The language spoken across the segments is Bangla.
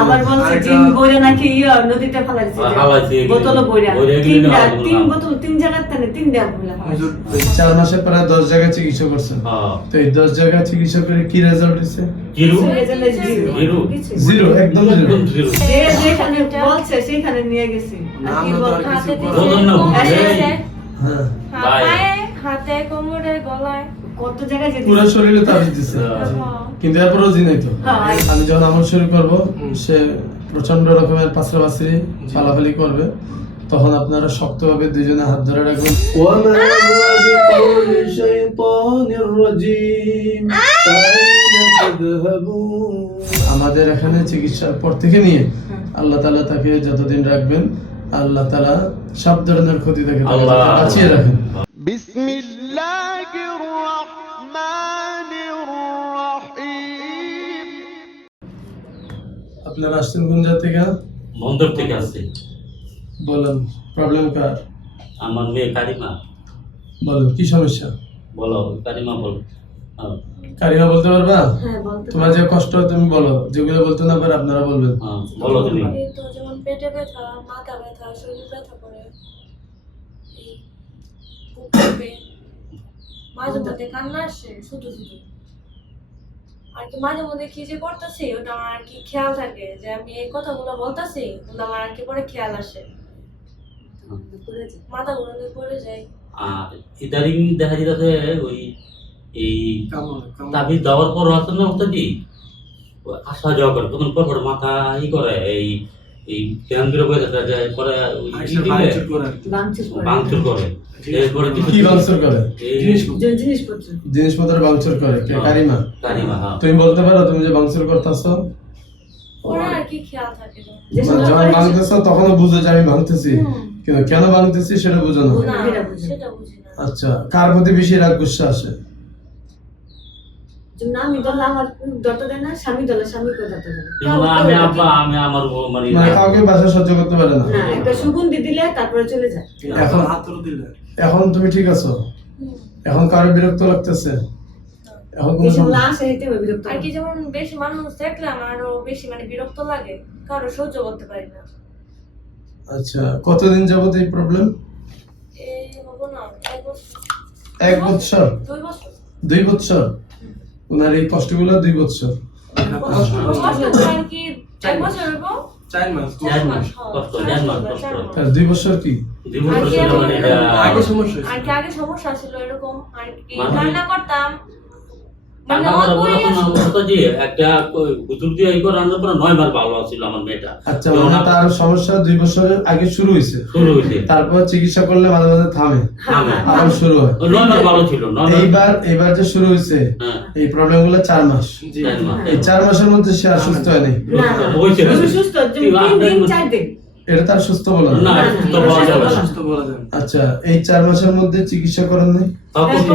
আবার বলছে জিন বইরা নাকি ইয়া নদীতে ফেলাইছে। বোতল বইরা। তিনটা তিন বোতল তিন জায়গার তানে তিন দেয়া বইলা হুজুর, চার মাসে প্রায় দশ জায়গায় চিকিৎসা করছেন। হ্যাঁ। তো এই দশ জায়গায় চিকিৎসা করে কি রেজাল্ট হয়েছে? জিরো। জিরো। জিরো। জিরো। একদম জিরো। জিরো। যেখানে বলছে সেখানে নিয়ে গেছি। হ্যাঁ। হাতে কোমরে গলায়। কত জায়গায় পুরো শরীরে তাবিজ দিছে। হ্যাঁ। কিন্তু এরপর রোজি নাই তো। হ্যাঁ। আমি যখন আমল শুরু করব সে প্রচণ্ড রকমের ফালাফালি করবে। তখন আপনারা শক্তভাবে দুজনে হাত ধরে রাখবেন। আমাদের এখানে চিকিৎসার পর থেকে নিয়ে হ্যাঁ। আল্লাহ তালা তাকে যতদিন রাখবেন আল্লাহ তালা সব ধরনের ক্ষতি থেকে বাঁচিয়ে রাখেন। বিসমিল্লাহ। আপনারা আসছেন কোন জায়গা থেকে? বন্দর থেকে আসছে। বলেন প্রবলেম কার? আমার মেয়ে কারিমা। বলেন কি সমস্যা? বলো কারিমা বল। হ্যাঁ, কারিমা বলতে পারবা? হ্যাঁ বলতে তোমার যে কষ্ট তুমি বলো যেগুলো বলতে না পারে আপনারা বলবেন। হ্যাঁ, বলো তুমি। তো যেমন পেটে ব্যথা মাথা ব্যথা শরীর ব্যথা করে মাঝে মধ্যে কান্না আসে শুধু শুধু। আর কি মাঝে মধ্যে কি যে করতেছি ওটা আমার আর কি খেয়াল থাকে যে আমি এই কথাগুলো বলতেছি ওগুলো আমার আর কি পরে খেয়াল আসে মাথা পড়ে যায় আর ইদারিং দেখা যেতেছে ওই এই। তাবিজ দেওয়ার পর আছে না ওস্তাদি আসা যাওয়া করে তখন পর পর মাথা ই করে এই এই কেন্দ্র করে দেখা যায় পরে ওই ই আইসা দিলে ভাঙচুর করে। ভাঙচুর কি ভাঙচুর করে? জিনিসপত্র। ভাঙচুর করে কে কারিমা? কারিমা হ্যাঁ। তুমি বলতে পারো তুমি যে ভাঙচুর করতেছো? ওরা আর কি খেয়াল থাকে যে যে সময় যখন ভাঙতেছো তখনও বুঝে যে আমি ভাঙতেছি। কিন্তু কেন ভাঙতেছি সেটা বুঝো না। আচ্ছা কার প্রতি বেশি রাগ গুসা আসে? আমি দলে আমার না স্বামী আমি আব্বা আমি আমার মানে কাউকে বাসা সহ্য করতে পারে না। না একটা সুগন্ধি দিলে তারপরে চলে যায়। এখন- দিলে। এখন তুমি ঠিক আছো? এখন কারও বিরক্ত লাগতেছে? এখন কোনো এসব আসে হেঁটে হবে বিরক্ত। আর কি যেমন বেশি মানুষ দেখলে আমার আরও বেশি মানে বিরক্ত লাগে কারও সহ্য করতে পারি না। আচ্ছা কতদিন যাবত এই প্রবলেম এই হব না এক বছর। এক বছর? দুই বছর। দুই বছর? ওনার এই কষ্টগুলো দুই বছর। দুই বছর কি? দুই বছর ছিল মানে এটা আগে সমস্যা আর কি আগে সমস্যা ছিল এরকম? আর কি মানে- রান্না করতাম? মানে অবস্থা যে একটা হুজুর দিয়ে এই করে পরে নয় মাস ভালো ছিল আমার মেয়েটা। আচ্ছা মানে তার সমস্যা দুই বছরের আগে শুরু হয়েছে। শুরু হয়েছে। তারপর চিকিৎসা করলে মাঝে মাঝে থামে। আবার শুরু হয়। নয় মাস ভালো ছিল এইবার এইবার যে শুরু হয়েছে হ্যাঁ। এই প্রবলেমগুলো চার মাস। এই চার মাসের মধ্যে সে আর সুস্থ হয়নি না না হয়েছে। সুস্থ তিন দিন চার দিন। এটা তার সুস্থ বলা না সুস্থ বলা যাবে সুস্থ বলা যাবে আচ্ছা এই চার মাসের মধ্যে চিকিৎসা করেন নাই? তাও করতে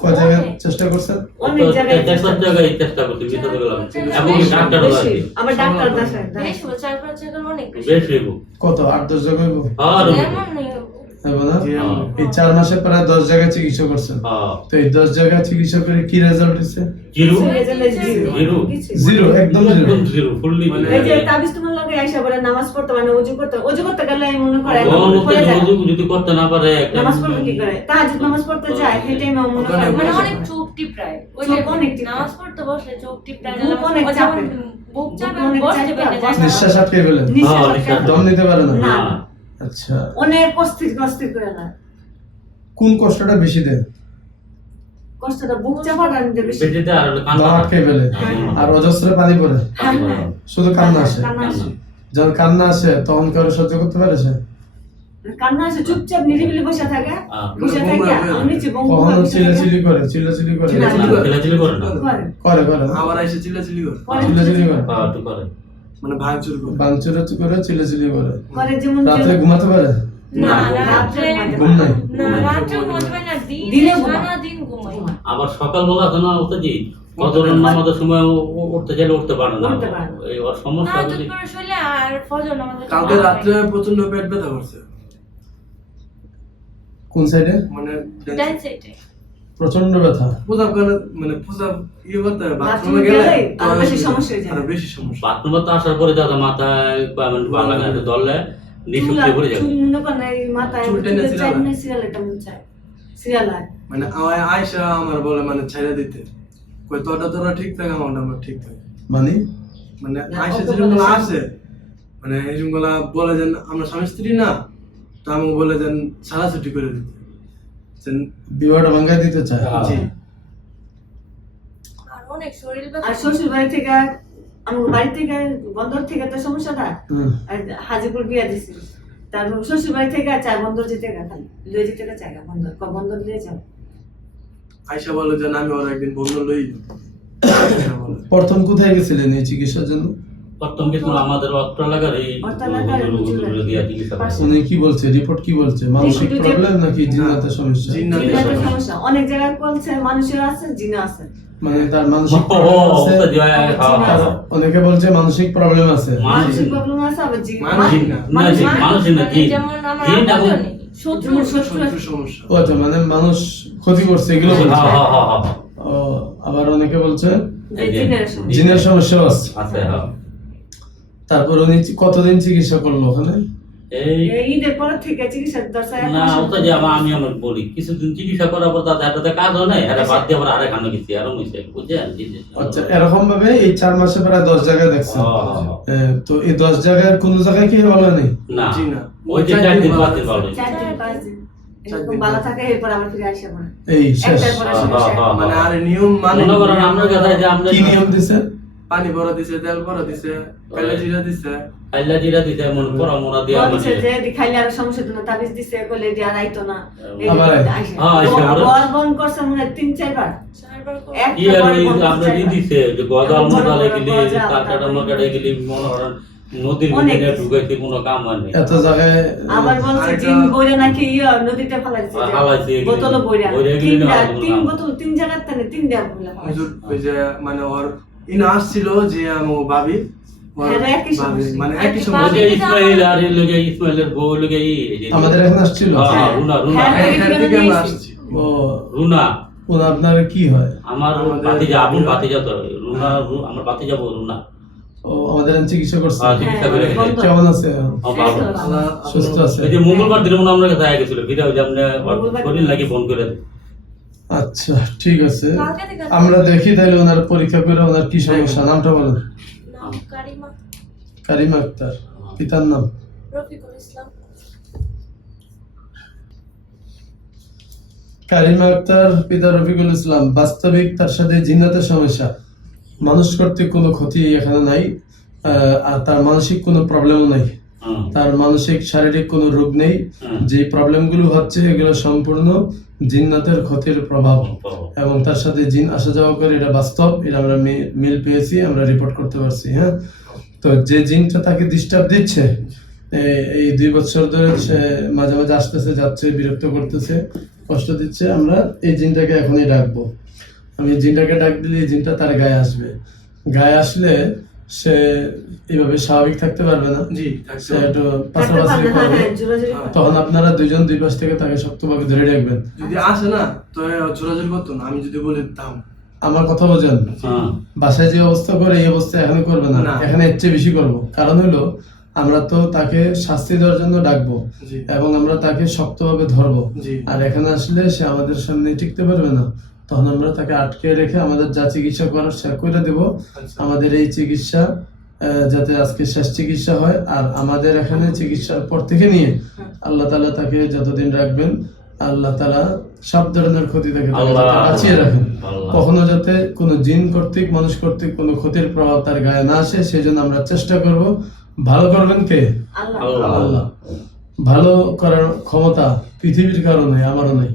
কয় জায়গায় চেষ্টা করছেন? অনেক জায়গায় চেষ্টা জায়গায় চেষ্টা করতে মিশাতে গেলাম এবং ডাক্তার। আমার ডাক্তার চার পাঁচ জায়গায় অনেক বেশি। বেশ কত আট দশ জায়গায়? আর আমি- এই চার মাসে প্রায় দশ জায়গায় চিকিৎসা করছেন। হ্যাঁ। তো এই দশ জায়গায় চিকিৎসা করে কি রেজাল্ট হয়েছে জিরো। জিরো। একদম জিরো। ফুললি মানে- এই যে তাবিজ তোমার লগে আইসা বলে নামাজ পড়তে মানে ওযু করতে ওযু করতে গেলে আমি মনে করে পড়ে যদি করতে না পারে নামাজ পড়বে কি করে? তাহাজ্জুদ নামাজ পড়তে যায় সেই টাইমে মনে করে মানে অনেক। চোখ টিপড়ায় ওই যে অনেক নামাজ পড়তে চোখ বুক অনেক চাপে। বুক চাপে। নিঃশ্বাস আটকে ফেলে হ্যাঁ। দম নিতে পারে। না। আচ্ছা। অনেক অস্থির অস্থির করে না। কোন কষ্টটা বেশি দেয় কষ্টটা বুক চাপা টান দিয়ে বেশি। পেটেতে আর কান্না আটকে ফেলে। আর অজস্র পানি পড়ে। শুধু কান্না আসে? যখন কান্না আসে তখন কারও সহ্য করতে পারে সে? কান্না আসে চুপচাপ নিরিবিলি বসে থাকে। বসে থাকে আমি নিচে কখনো চিল্লাচিল্লি করে চিল্লাচিল্লি করে। চিল্লাচিল্লি করে। করে। না করে। করে করে। আবার এসে চিল্লাচিল্লি করে। করে। চিল্লাচিল্লি করে। করে। মানে ভাঙচুর করে। বাঞ্চুর করে চিল্লাচিল্লি করে। করে যেমন রাত্রে ঘুমাতে পারে? না রাত্রে ঘুম নাই? না রাত্রে ঘুমাতে না দিনে সারা দিন ঘুমাই আবার সকালবেলা আছে না ওটা জি কতজন নামাজের সময় উঠতে চাইলে উঠতে পারে না। এই ওর সমস্যা আর ফজর নামাজে কালকে রাত্রে প্রচণ্ড পেট ব্যথা করছে। কোন সাইডে মানে ডান সাইডে প্রচণ্ড ব্যথা। মানে ইয়ে করতে হবে বাথরুমে গেলে আরও বেশি সমস্যা হয়ে যায়। আরও বেশি সমস্যা। বাথরুমে তো আসার পরে দাদা মাথায় বা মানে ধরলে নিশুক্তি পড়ে চুল করেন মাথায় চুল টেনে সিরিয়াল না সিরিয়াল এটা মনে চায়। সিরিয়াল মানে আমার আয়সা আমার বলে মানে ছেড়ে দিতে। কই তোটা তোরা ঠিক থাকে আমারটা আমার ঠিক থাকে। মানে? মানে অত যেরকম আসে মানে এরকমগুলা বলে যেন আমরা স্বামী স্ত্রী না তো আমি বলে যেন সারা ছুটি করে দিতে। বিবাহটা ভাঙ্গাই দিতে চায়। হ্যাঁ। জি। আর অনেক শরীর আর শ্বশুর বাড়ি থেকে আমার বাড়ি থেকে বন্দর থেকে তো সমস্যাটা হাজিপুর বিয়া দিছি। তারপর শ্বশুর বাড়ি থেকে চার বন্দর যেতে গা খালি লয়ে যেতে গা বন্দর ক বন্দর লিয়ে যাও আয়সা বলে যেন আমি ওর একদিন বন্ধু লই যাব। প্রথম কোথায় গেছিলেন এই চিকিৎসার জন্য? আমাদের কি বলছে? রিপোর্ট কি বলছে? মানসিক প্রবলেম নাকি সমস্যা? সমস্যা। অনেক জায়গায় বলছে মানুষের আছে জিনা আছে। মানে তার মানসিক প্রবলেম আছে। ওটা দিয়া, আর। অনেকে বলছে মানসিক প্রবলেম আছে। মানসিক প্রবলেম আছে আবার জি মানসিক না। না, জি, মানুষের না, জি। যেমন আমার জিন এখন- আপনজনই, শত্রু শত্রু শত্রু সমস্যা। ও মানে মানুষ ক্ষতি করছে এগুলো হ্যাঁ, বলছে। হ্যাঁ, হ্যাঁ। ও, আবার অনেকে বলছে জিনের সমস্যা। সমস্যাও আছে। আছে, হ্যাঁ। তারপর উনি কতদিন চিকিৎসা করল ওখানে? ঈদের পর থেকে চিকিৎসা না ওটা যে আমি আমার বলি কিছুদিন চিকিৎসা করার পর তাদের হাতে কাজ হয় না এরা বাদ দিয়ে আবার আরেক আনো গেছি আরও হয়েছে বুঝছেন? জি, জি। আচ্ছা এরকম ভাবে এই চার মাসে প্রায় দশ জায়গায় দেখছেন। হ্যাঁ, হ্যাঁ, হ্যাঁ। এ, তো এই দশ জায়গার কোন জায়গায় কি ভালো নেই? না জি না। ওই যে চার দিন পাঁচ দিন। ভালো এই শেষ। হ্যাঁ, সমস্যা হ্যাঁ, মানে আর নিয়ম মানে কি নিয়ম পানি ভরা দিছে তেল ভরা দিছে কালো জিরা দিছে। আল্লাহ জিরা দিতে মন পরা মোনা দিয়া মানে যে এদি খাইলে আর সমস্যা না তাবিজ দিছে কইলে দিয়া রাইতো না। আবার। হ্যাঁ, বর বন করছে মনে তিন চারবার। দিছে যে গজাল মজালে গেলি তার কাটা মাকাটা গেলি মনে করেন নদীর ভিতরে ঢুকাইতে কোনো কাম হয় না এত জায়গায় আবার বলছে বইরা নাকি ইয়া নদীতে ফেলা দিছে হালাইছে এগুলি। বোতল বইরা। তিন বোতল তিন জায়গার তানে তিন দেয়া বলে হুজুর ওই যে মানে ওর ইনা আসছিল যে আমার ভাবি ওর হ্যাঁ। মানে একই সমস্যা যে ইসমাইল আর এর লগে ইসমাইলের বউ লগে ই এই যে- আমাদের এখানে আসছিল? হ্যাঁ, হ্যাঁ, রুনা রুনা। এখান থেকে আমরা আসছি। ও রুনা। ওন আপনার কি হয়? আমার আমাদের- আপন বাতিজা তো রুনা আমার বাতিজা বউ রুনা। ও আমাদের চিকিৎসা করছে। চিকিৎসা করে কেমন আছে আমার বাবা। আল্লাহ সুস্থ আছে। এই যে মঙ্গলবার দিন মনে হয় আমরা আয়া গেছিল ভিডিও যে আপনি শরীর লাগি ফোন করে। আচ্ছা ঠিক আছে। আমরা দেখি তাহলে ওনার পরীক্ষা করে ওনার কি সমস্যা নামটা বলেন। কারিমা। আক্তার পিতার নাম। কারিমা আক্তার পিতা রফিকুল ইসলাম বাস্তবিক তার সাথে জিন্নাতের সমস্যা। মানুষ কর্তৃক কোনো ক্ষতি এখানে নাই আহ, আর তার মানসিক কোনো প্রবলেমও নাই। তার মানসিক শারীরিক কোনো রোগ নেই। যে প্রবলেমগুলো হচ্ছে এগুলো সম্পূর্ণ জিন্নাতের ক্ষতির প্রভাব। এবং তার সাথে জিন আসা যাওয়া করে এটা বাস্তব এটা আমরা মিল পেয়েছি আমরা রিপোর্ট করতে পারছি হ্যাঁ? তো যে জিনটা তাকে ডিস্টার্ব দিচ্ছে এই দুই বছর ধরে সে মাঝে মাঝে আসতেছে যাচ্ছে বিরক্ত করতেছে কষ্ট দিচ্ছে আমরা এই জিনটাকে এখনই ডাকবো। আমি জিনটাকে ডাক দিলে এই জিনটা তার গায়ে আসবে। গায়ে আসলে সে এইভাবে স্বাভাবিক থাকতে পারবে না। জি সে একটু পাশাপাশি হ্যাঁ, করবে। হ্যাঁ, করে। তখন আপনারা দুজন দুই পাশ থেকে তাকে শক্তভাবে ধরে রাখবেন। যদি আসে না তো চোরাচুরি করতো না। আমি যদি বলে দাম আমার কথা বোঝেন? হ্যাঁ, বাসায় যে অবস্থা করে এই অবস্থা এখানে করবে না। না। এখানে এর চেয়ে বেশি করব। কারণ হলো আমরা তো তাকে শাস্তি দেওয়ার জন্য ডাকবো এবং আমরা তাকে শক্তভাবে ধরবো। আর এখানে আসলে সে আমাদের সামনে টিকতে পারবে না। তখন আমরা তাকে আটকে রেখে আমাদের যা চিকিৎসা করার সে করে দেব। আচ্ছা। আমাদের এই চিকিৎসা যাতে আজকে শেষ চিকিৎসা হয়। আর আমাদের এখানে চিকিৎসার পর থেকে নিয়ে আল্লাহ তালা তাকে যতদিন রাখবেন আল্লাহ তালা সব ধরনের ক্ষতি থেকে তাকে বাঁচিয়ে রাখেন। কখনো যাতে কোনো জিন কর্তৃক মানুষ কর্তৃক কোনো ক্ষতির প্রভাব তার গায়ে না আসে সেই জন্য আমরা চেষ্টা করব ভালো করবেন কে? আল্লাহ। ভালো করার ক্ষমতা পৃথিবীর কারণে আমারও নেই।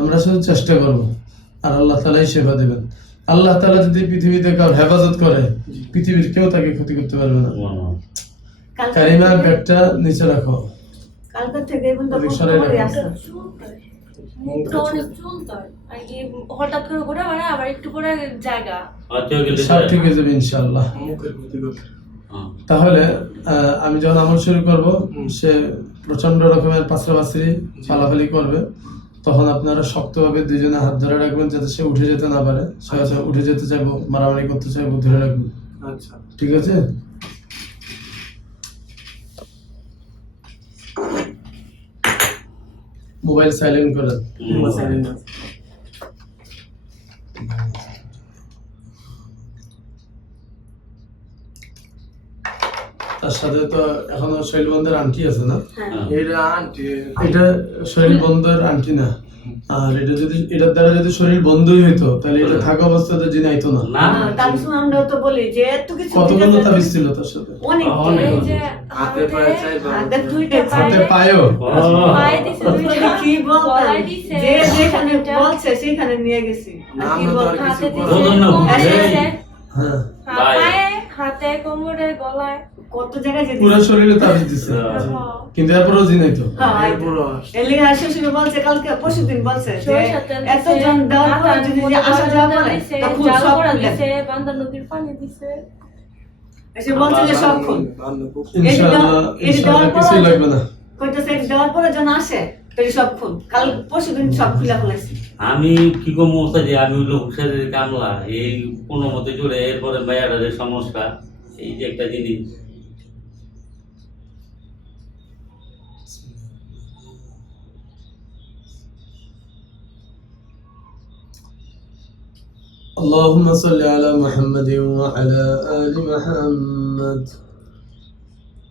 আমরা শুধু চেষ্টা করব। আর আল্লাহ তালাই সেবা দেবেন। আল্লাহ তালা যদি পৃথিবীতে কারও হেফাজত করে পৃথিবীর কেউ তাকে ক্ষতি করতে পারবে না। কারিমা ব্যাগটা নিচে রাখো। থেকে করে হঠাৎ করে ঘোরা মানে আবার একটু পরে জায়গা। আচ্ছা সব ঠিক হয়ে যাবে ইনশাআল্লাহ। হ্যাঁ, তাহলে আমি যখন আমল শুরু করব সে প্রচণ্ড রকমের পাশাপাশি পালাপালি করবে। তখন আপনারা শক্তভাবে দুজনে হাত ধরে রাখবেন যাতে সে উঠে যেতে না পারে। সে উঠে যেতে চাইব মারামারি করতে চাইব ধরে রাখবেন আচ্ছা। ঠিক আছে? মোবাইল সাইলেন্ট করেন আমার silent তার সাথে তো এখনও শৈল বন্ধের আংটি আছে না? হ্যাঁ। এটা আন্টি। এটা শরীর বন্ধের আংটি না। আর এটা যদি এটার দ্বারা যদি শরীর বন্ধই হইতো তাহলে এটা থাকা অবস্থাতে জিনে আইতো না। না। হ্যাঁ, তার আমরা তো বলি যে এত কিছু কতগুলো তাবিজ ছিল তার সাথে? অনেক। অনেক। যে হাতে পায়ে চাই হাতে দুইটা হাতে পায়ে পায়ে দিছে দুইটা। কি বলতাম? যে যেখানে বলছে সেখানে নিয়ে গেছি। কি হাতে দিছে। হ্যাঁ। হাতে কোমরে গলায় কত জায়গায় যেতে পুরো শরীরে তাবিজ দিছে হ্যাঁ। কিন্তু এরপরও জিনাইতো হ্যাঁ, এরপর এলি আর শ্বশুর বলছে কালকে পরশু দিন বলছে দিছে, এতজন দেওয়ার পর যদি আসা যাওয়া করে তখন সব করা দিছে, বান্দর নদীর পানি দিছে। এসে বলছে যে সব ইনশাআল্লাহ ইনশাআল্লাহ কিছুই লাগবে না। কইতেছে দেওয়ার পরে যেন আসে। তাহলে সব খুল কাল পরশু দিন সব খুলে ফেলাইছি আমি কি কম অবস্থা যে আমি হইলো হুশারের কামলা এই কোনো মতে চলে এরপরে মায়াডারের সমস্যা এই যে একটা জিনিস اللهم صل على محمد وعلى آل محمد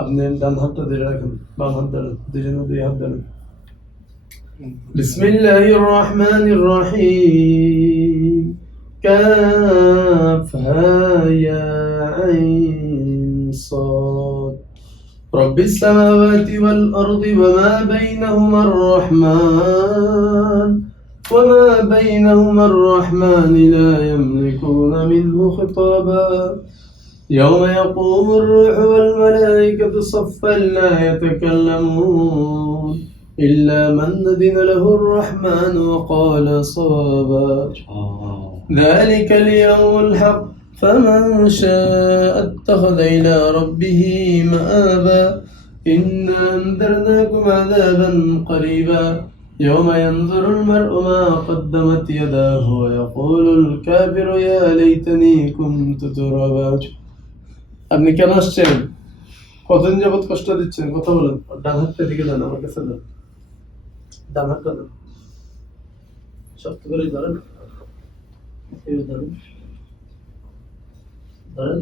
আপনি ডান হাতটা ধরে রাখেন বাম হাত ধরেন দুজনে দুই হাত ধরেন بسم الله الرحمن الرحيم كافها يا عين صاد رب السماوات والأرض وما بينهما الرحمن وما بينهما الرحمن لا يملكون منه خطابا يوم يقوم الروح والملائكة صفا لا يتكلمون إلا من أذن له الرحمن وقال صوابا. ذلك اليوم الحق فمن شاء اتخذ إلى ربه مآبا. إنا أنذرناكم عذابا قريبا. يوم ينظر المرء ما قدمت يداه ويقول الكافر يا ليتني كنت ترابا. আপনি কেন আসছেন? কতদিন যাবত কষ্ট দিচ্ছেন? কথা বলেন। ডান হাতটা দিকে দেন আমার কাছে দেন ডান হাতটা দেন। শক্ত করে ধরেন। ধরেন। ধরেন।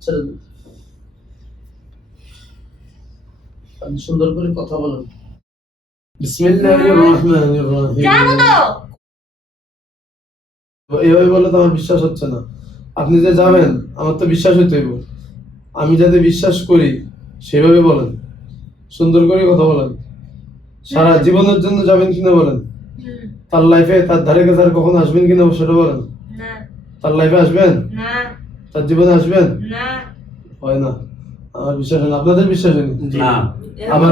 ছেড়ে দিন। আপনি সুন্দর করে কথা বলেন। বিসমিল্লাহির রহমানির রহিম। জানো তো এইভাবে বলে তো আমার বিশ্বাস হচ্ছে না। আপনি যে যাবেন আমার তো বিশ্বাস হইতে হইব। আমি যাতে বিশ্বাস করি সেভাবে বলেন। সুন্দর করে কথা বলেন। সারা জীবনের জন্য যাবেন কিনা বলেন। তার লাইফে তার ধারে কাছে আর কখন আসবেন কিনা সেটা বলেন। তার লাইফে আসবেন? তার জীবনে আসবেন? হয় না। আমার বিশ্বাস হয় না। আপনাদের বিশ্বাস হয়নি না? আবার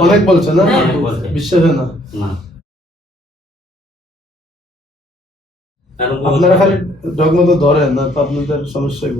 অনেক বলছে। না? হ্যাঁ। বিশ্বাস হয় না। আপনারা খালি ডগমতো ধরেন না তো আপনাদের সমস্যা হইব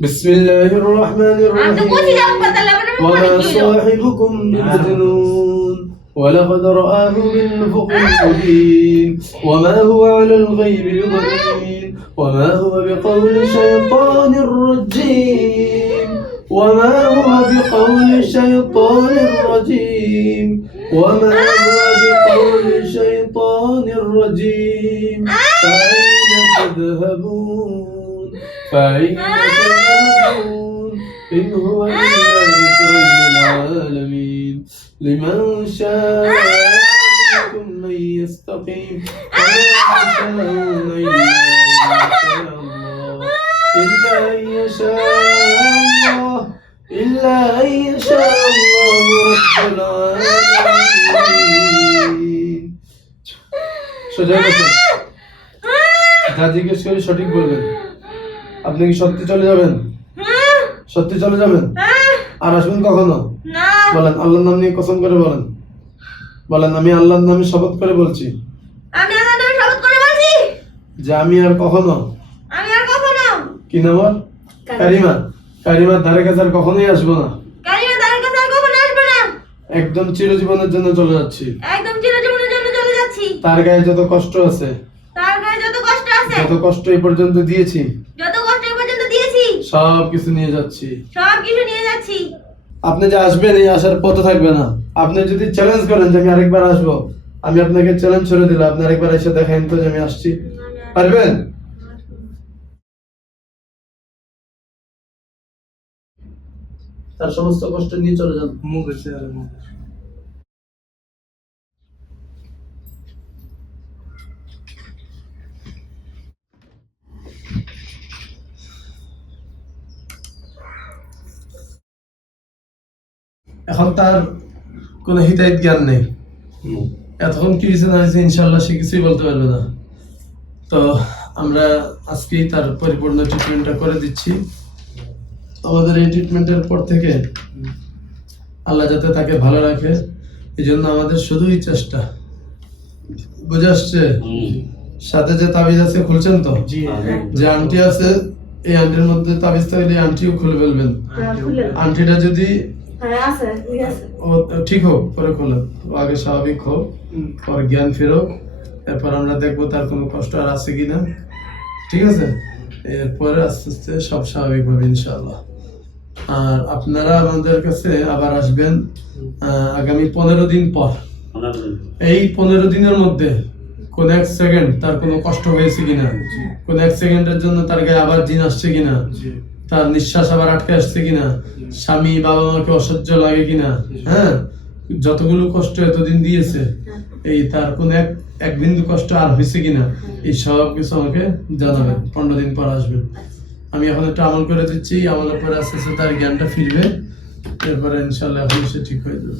বিসমিল্লাহির রহমানির আমি তো বলছি রহিম যাবো কথা লাগানো وما صاحبكم بمجنون ولقد رآه بالأفق المبين وما هو على الغيب بضنين وما هو بقول شيطان رجيم وما هو بقول شيطان رجيم وما هو بقول شيطان رجيم فأين تذهبون؟ فأين تذهبون؟ إن هو إلا ذكر للعالمين. لمن شاء منكم من يستقيم. أن إلا إلا أن يشاء الله رب العالمين সোজা কথা যা জিজ্ঞেস করি সঠিক বলবেন আপনি কি সত্যি চলে যাবেন সত্যি চলে যাবেন আর আসবেন কখনো না বলেন আল্লাহর নাম নিয়ে কসম করে বলেন বলেন আমি আল্লাহর নামে শপথ করে বলছি আমি আমার নামে শপথ করে বলছি যে আমি আর কখনো আমি আর কখনো কি নাম ওর? কারিমা কারিমার ধারে কাছে আর কখনোই আসব না। কালিমা তার কাছে আর কখনো আসব না। একদম চিরজীবনের জন্য চলে যাচ্ছি। একদম চিরজীবনের জন্য চলে যাচ্ছি। তার গায়ে যত কষ্ট আছে তার গায়ে যত কষ্ট আছে যত কষ্ট এই পর্যন্ত দিয়েছি যত কষ্ট এ পর্যন্ত দিয়েছি সব কিছু নিয়ে যাচ্ছি। সব কিছু নিয়ে যাচ্ছি। আপনি যে আসবেন এই আসার পথ থাকবে না। আপনি যদি চ্যালেঞ্জ করেন যে আমি আরেকবার আসব আমি আপনাকে চ্যালেঞ্জ করে দিলাম আপনি আরেকবার এসে দেখেন তো যে আমি আসছি। পারবেন? তার সমস্ত কষ্ট নিয়ে চলে যান। এখন তার কোনো হিতাহিত জ্ঞান নেই। এতক্ষণ কি হয়েছে না হয়েছে ইনশাল্লাহ সে কিছুই বলতে পারবে না। তো আমরা আজকেই তার পরিপূর্ণ ট্রিটমেন্টটা করে দিচ্ছি। আমাদের এই ট্রিটমেন্টের পর থেকে আল্লাহ যাতে তাকে ভালো রাখে এই জন্য আমাদের শুধুই চেষ্টা। বুঝে আসছে? সাথে যে তাবিজ আছে খুলছেন তো? যে আন্টি আছে এই আন্টির মধ্যে তাবিজ থাকলে আন্টিও খুলে ফেলবেন। হ্যাঁ, আন্টিটা যদি হ্যাঁ ঠিক ও ঠিক হোক পরে খোলেন ও আগে স্বাভাবিক হোক ওর জ্ঞান ফেরোক এরপর আমরা দেখব তার কোনো কষ্ট আর আছে কিনা। ঠিক আছে? এরপরে আস্তে আস্তে সব স্বাভাবিক হবে ইনশাআল্লাহ। আর আপনারা আমাদের কাছে আবার আসবেন আহ, আগামী পনেরো দিন পর। এই পনেরো দিনের মধ্যে কোন এক সেকেন্ড তার কোনো কষ্ট হয়েছে কিনা? কোন এক সেকেন্ডের জন্য তার গায়ে আবার জিন আসছে কিনা? তার নিঃশ্বাস আবার আটকে আসছে কিনা? স্বামী বাবা মাকে অসহ্য লাগে কিনা? হ্যাঁ? যতগুলো কষ্ট এতদিন দিয়েছে এই তার কোন এক এক বিন্দু কষ্ট আর হয়েছে কিনা? এই সব কিছু আমাকে জানাবেন। পনেরো দিন পর আসবেন। আমি এখন একটু আমল করে দিচ্ছি, আমলের পরে আস্তে আস্তে তার জ্ঞানটা ফিরবে। এরপরে ইনশাল্লাহ এখন সে ঠিক হয়ে যাবে।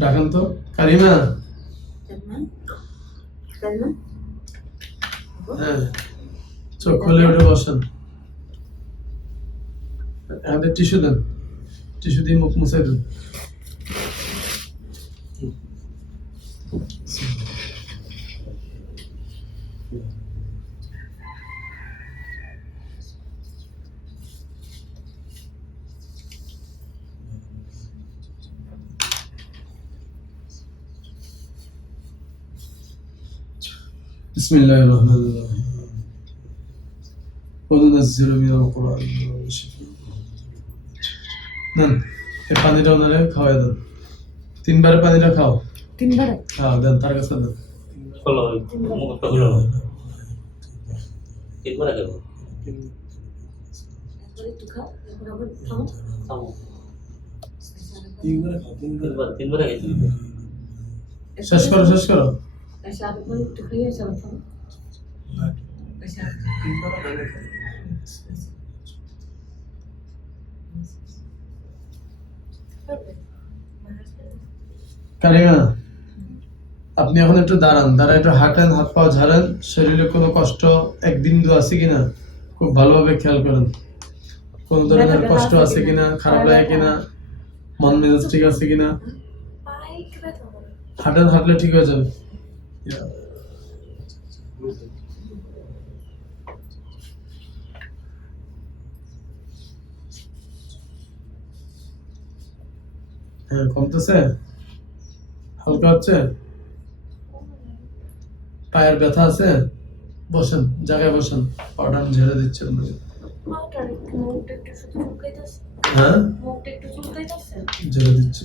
ডাকেন তো। কারিমা? হ্যাঁ। চোখ খুলে উঠে বসেন। আমাদের টিস্যু দেন। টিস্যু দিয়ে মুখ মুছাই দেন। بسم الله الرحمن الرحيم وننزل من القرآن ما هو شفاء নেন এই পানিটা ওনারে খাওয়াই দেন তিনবার পানিটা খাও তিনবার খাও দেন তার কাছে দেন খোলো মুখটা খোলো তিনবার আগে বলো। একবার একটু খাও এরপর আবার খাও থামো। তিনবার খাও তিনবার তিনবার তিনবার আগে তুমি শেষ করো শেষ করো এসে আরেকবার একটু খাইয়ে খাও এসে আর- কারিমা আপনি এখন একটু দাঁড়ান দাঁড়া একটু হাঁটেন হাত পা ঝাড়েন শরীরে কোনো কষ্ট এক বিন্দু আছে কিনা খুব ভালোভাবে খেয়াল করেন। কোন ধরনের কষ্ট আছে কিনা? খারাপ লাগে কিনা মন মেজাজ ঠিক আছে কিনা? হাঁটেন হাঁটলে ঠিক হয়ে যাবে। হ্যাঁ কমতেছে? হালকা হচ্ছে? পায়ের ব্যথা আছে? বসেন জায়গায় বসেন। পাউডার ঝেড়ে দিচ্ছি হ্যাঁ? ঝেড়ে দিচ্ছি।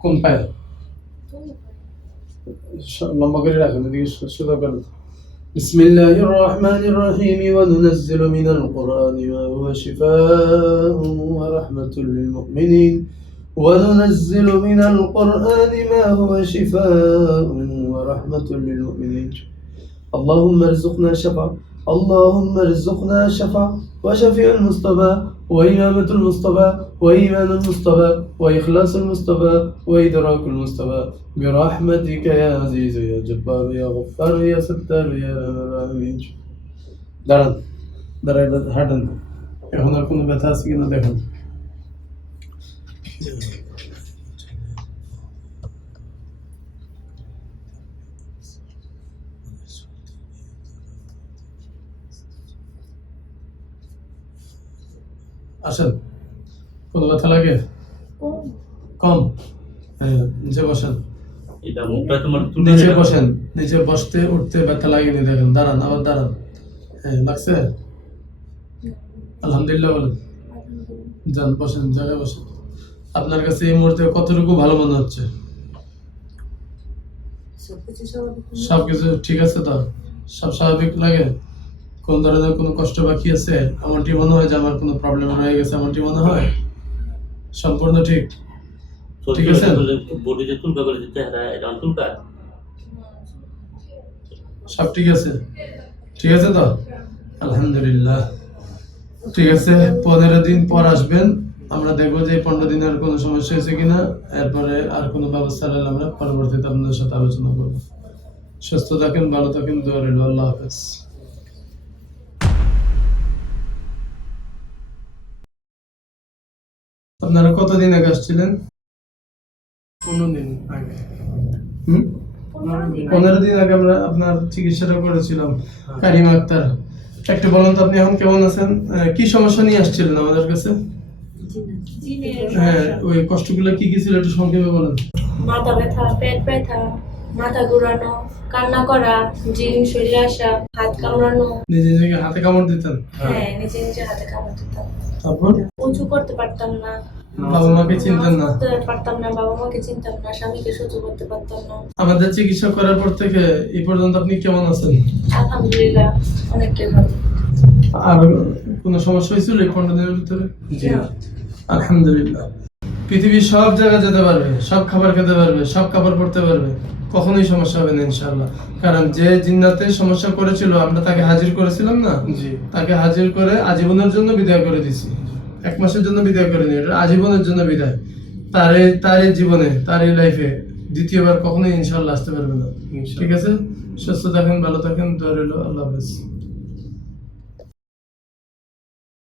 কোন পায়ে লম্বা করে রাখেন এদিকে সোজা করেন بسم الله الرحمن الرحيم وننزل من القرآن ما هو شفاء ورحمة للمؤمنين وننزل من القرآن ما هو شفاء ورحمة للمؤمنين اللهم ارزقنا شفاء اللهم ارزقنا شفاء وشفيع المصطفى وإمامة المصطفى وإيمان المصطفى وإخلاص المصطفى وإدراك المصطفى برحمتك يا عزيز يا جبار يا غفار يا ستار يا أرحم الراحمين দাঁড়ান দাঁড়াই হাঁটেন এখন আর কোনো ব্যথা আছে কিনা দেখেন আসেন। কোনো ব্যথা লাগে? কম। হ্যাঁ নিচে বসেন। নিচে বসেন। নিচে বসতে উঠতে ব্যথা লাগেনি দেখেন। দাঁড়ান আবার দাঁড়ান। হ্যাঁ লাগছে? আলহামদুলিল্লাহ বলেন। যান বসেন জায়গায় বসেন। আপনার কাছে এই মুহূর্তে কতটুকু ভালো মনে হচ্ছে? সবকিছু স্বাভাবিক সব কিছু ঠিক আছে তো? সব স্বাভাবিক লাগে? কোন ধরনের কোনো কষ্ট বাকি আছে? এমনটি মনে হয় যে আমার কোনো প্রবলেম হয়ে গেছে এমনটি মনে হয়? সম্পূর্ণ ঠিক। ঠিক আছে। করে দিতে হয় এটা সব ঠিক আছে? ঠিক আছে তো? আলহামদুলিল্লাহ। ঠিক আছে পনেরো দিন পর আসবেন। আমরা দেখব যে পনেরো পনেরো দিনের কোনো সমস্যা হয়েছে কিনা। এরপরে আর কোনো ব্যবস্থা নিলে আমরা পরবর্তীতে আপনাদের সাথে আলোচনা করব। সুস্থ থাকেন ভালো থাকেন দোয়া রইল আল্লাহ হাফেজ। আপনারা কতদিন আগে আসছিলেন? পনেরো দিন আগে। পনেরো দিন আগে। আমরা আপনার চিকিৎসাটা করেছিলাম কারিমা আক্তার। একটু বলুন তো আপনি এখন কেমন আছেন? কি সমস্যা নিয়ে আসছিলেন আমাদের কাছে? হ্যাঁ ওই কষ্টগুলো কি কি ছিল একটু সংক্ষেপে বলেন। মাথা ব্যথা পেট ব্যথা মাথা ঘুরানো কান্না করা জিন শরীরে আসা হাত কামড়ানো। নিজে নিজেকে হাতে কামড় দিতেন? হ্যাঁ নিজে নিজে হাতে কামড় দিতাম। তারপর? উঁচু করতে পারতাম না। বাবা মাকে চিনতেন না? পারতাম না বাবা মাকে চিনতাম না স্বামীকে সহ্য করতে পারতাম না। আমাদের চিকিৎসা করার পর থেকে এই পর্যন্ত আপনি কেমন আছেন? আলহামদুলিল্লাহ ভালো। আর কোনো সমস্যা হয়েছিল এই পনেরো দিনের ভিতরে? জি। আলহামদুলিল্লাহ। পৃথিবীর সব জায়গায় যেতে পারবে সব খাবার খেতে পারবে সব কাপড় পরতে পারবে কখনোই সমস্যা হবে না ইনশাআল্লাহ। কারণ যে জিন্নাতে সমস্যা করেছিল আমরা তাকে হাজির করেছিলাম না? জি। তাকে হাজির করে আজীবনের জন্য বিদায় করে দিছি। এক মাসের জন্য বিদায় করে নি আজীবনের জন্য বিদায়। তার তার জীবনে তার এই লাইফে দ্বিতীয়বার কখনোই ইনশাল্লাহ আসতে পারবে না। ঠিক আছে? সুস্থ থাকেন ভালো থাকেন রইল আল্লাহ হাফেজ।